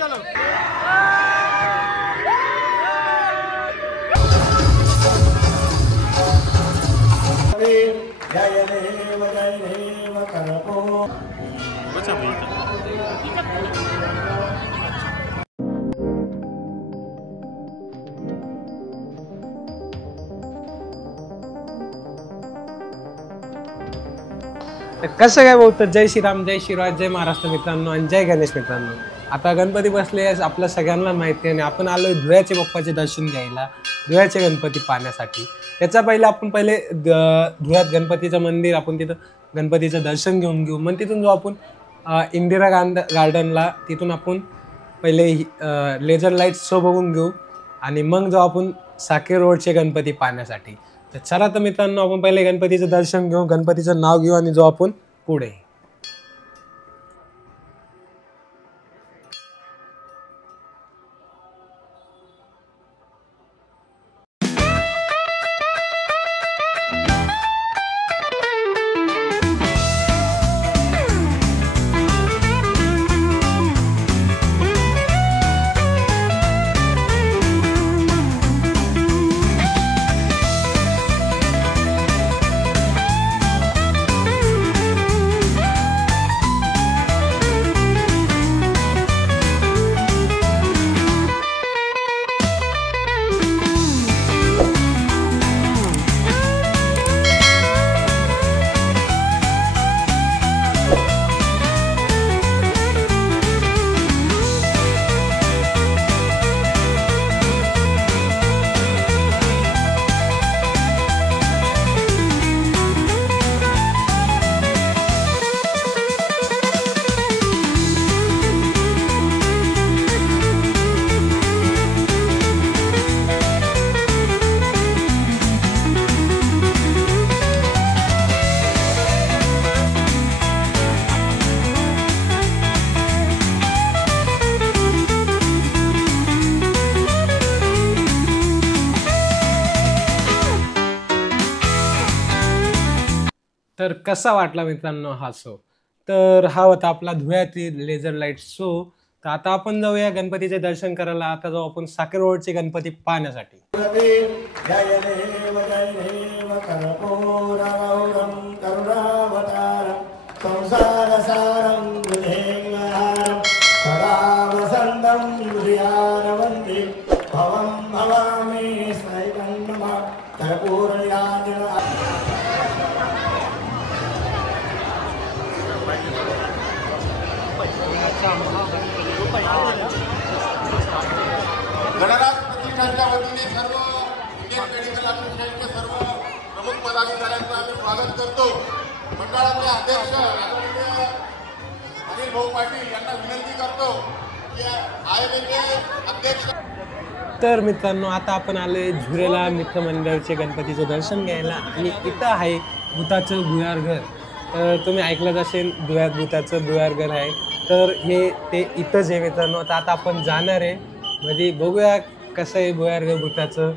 चलो जय देव करपो कसं काय बोलतात. जय श्रीराम, जय शिवराज, जय महाराष्ट्र मित्रांनो आणि जय गणेश मित्रांनो. आता गणपती बसले आपल्या सगळ्यांना माहिती आहे आणि आपण आलोय धुळ्याचे बाप्पाचे दर्शन घ्यायला, धुळ्याचे गणपती पाहण्यासाठी. त्याचा आपण पहिले धुळ्यात गणपतीचं मंदिर, आपण तिथं गणपतीचं दर्शन घेऊ. मग तिथून जाऊ आपण इंदिरा गार्डनला. तिथून आपण पहिले लेझर लाईट शो बघून घेऊ आणि मग जाऊ आपण साखर रोडचे गणपती पाहण्यासाठी. तर चला तर मित्रांनो, आपण पहिले गणपतीचं दर्शन घेऊ, गणपतीचं नाव घेऊ आणि जाऊ आपण पुढे. तर कसा वाटला मित्रांनो हा शो. तर हा होता आपला धुळ्यातील लेझर लाईट शो. तर आता आपण जाऊया गणपतीचे दर्शन करायला. आता जाऊ आपण साखर रोडचे गणपती पाहण्यासाठी. गणराज प्रतिष्ठानच्या वतीने सर्व इंडियन मेडिकल असोसिएशनचे सर्व प्रमुख पदाधिकाऱ्यांचं आम्ही स्वागत करतो. मंडळाचे अध्यक्ष अनिल भाऊ पाटील यांना विनंती करतो की आयोजनाचे अध्यक्ष. तर मित्रांनो, आता आपण आलोय झुरेला मित्रमंडळाचे गणपतीचं दर्शन घ्यायला आणि इथं आहे भूताचं भुयारघर. तर तुम्ही ऐकलंच असेल, धुळ्यात भूताचं भुयारघर आहे. तर हे ते इथंच आहे मित्रांनो. तर आता आपण जाणार आहे मध्ये, बघूया कसं आहे भुयारघर भूताचं.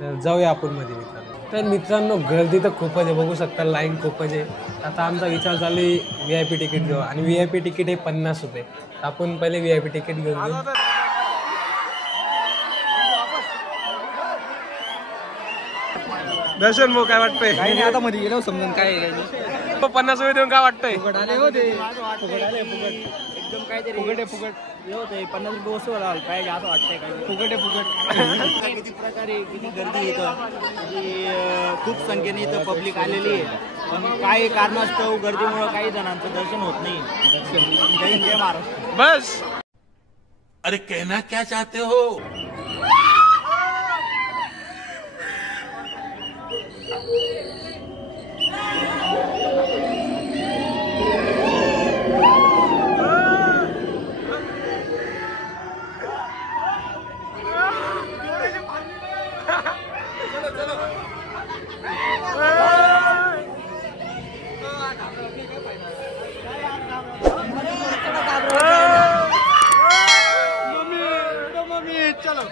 तर जाऊया आपण मध्ये मित्रांनो. तर मित्रांनो, गर्दी तर खूपच आहे, बघू शकता लाईन खूपच आहे. आता आमचा विचार चालू आहे VIP तिकीट घेऊ आणि VIP तिकीट हे 50 रुपये. आपण पहिले VIP तिकीट घेऊन घेऊ. दर्शन भाऊ काय वाटतंय? काही नाही, आता मध्ये गेलो समजून काय 50 रुपये देऊन काय वाटतंय? फुकट आले होते, एकदम काहीतरी फुकट होते. 50 रुपये वस्तू पाहिजे असं वाटतंय. काय फुकट किती प्रकारे किती गर्दी इथं, खूप संख्येने इथं पब्लिक आलेली आहे. पण काही कारणास्तव गर्दीमुळे काही जणांचं दर्शन होत नाही. जय जय महाराष्ट्र. बस. अरे कहना क्या चाहते हो? चलो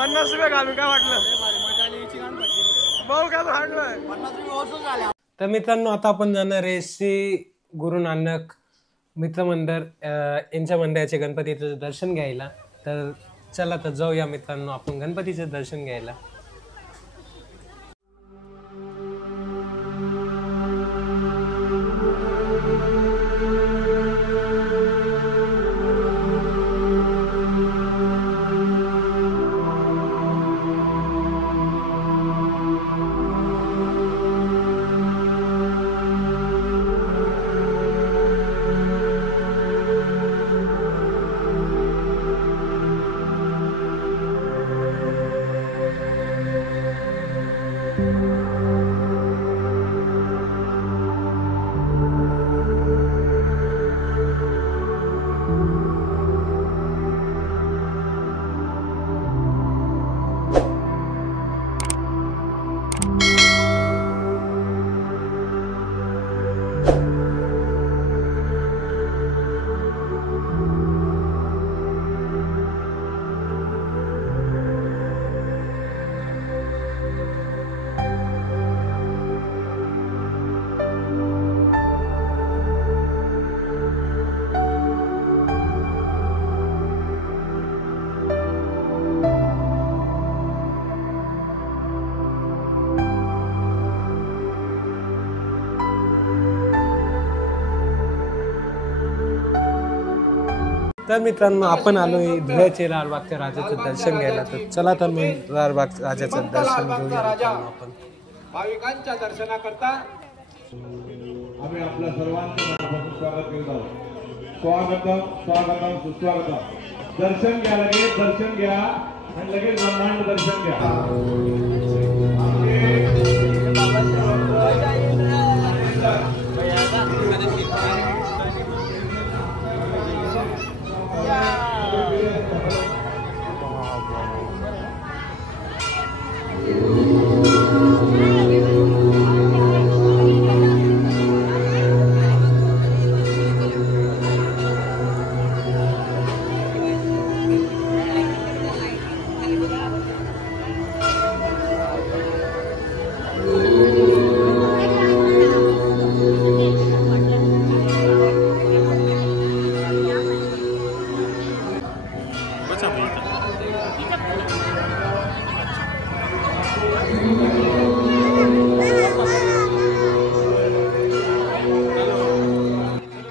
50 रुपये घालून काय वाटलं भाऊ काय वाटलं. 50 रुपये वसूल झाले. तर मित्रांनो आता आपण जाणार आहे श्री गुरु नानक मित्रमंडळ यांच्या मंडळाचे गणपतीचं दर्शन घ्यायला. तर चला तर जाऊया मित्रांनो आपण गणपतीचं दर्शन घ्यायला. तर मित्रांनो आपण आलोय धुळ्याचे लालबागच्या राजाचं दर्शन घ्यायला. तर चला तर मग लालबाग राजाचं दर्शन घेऊया आपण. भाविकांच्या दर्शनाकरता आम्ही आपल्या सर्वांचं मनापासून स्वागत करत आहोत. स्वागतम स्वागतम सुस्वागतम. दर्शन घ्या, लगेच दर्शन घ्या आणि लगेच ब्रह्मांड दर्शन घ्या.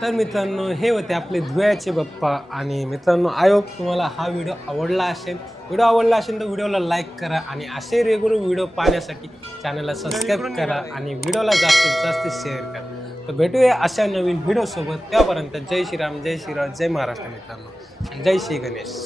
तर मित्रांनो हे होते आपले धुळ्याचे बाप्पा. आणि मित्रांनो आय होप तुम्हाला हा व्हिडिओ आवडला असेल. व्हिडिओ आवडला असेल तर व्हिडिओला लाईक करा आणि असे रेग्युलर व्हिडिओ पाहण्यासाठी चॅनलला सबस्क्राईब करा आणि व्हिडिओला जास्तीत जास्त शेअर करा. तर भेटूया अशा नवीन व्हिडिओसोबत. त्यापर्यंत जय श्रीराम, जय श्रीराम, जय महाराष्ट्र मित्रांनो. जय श्री गणेश.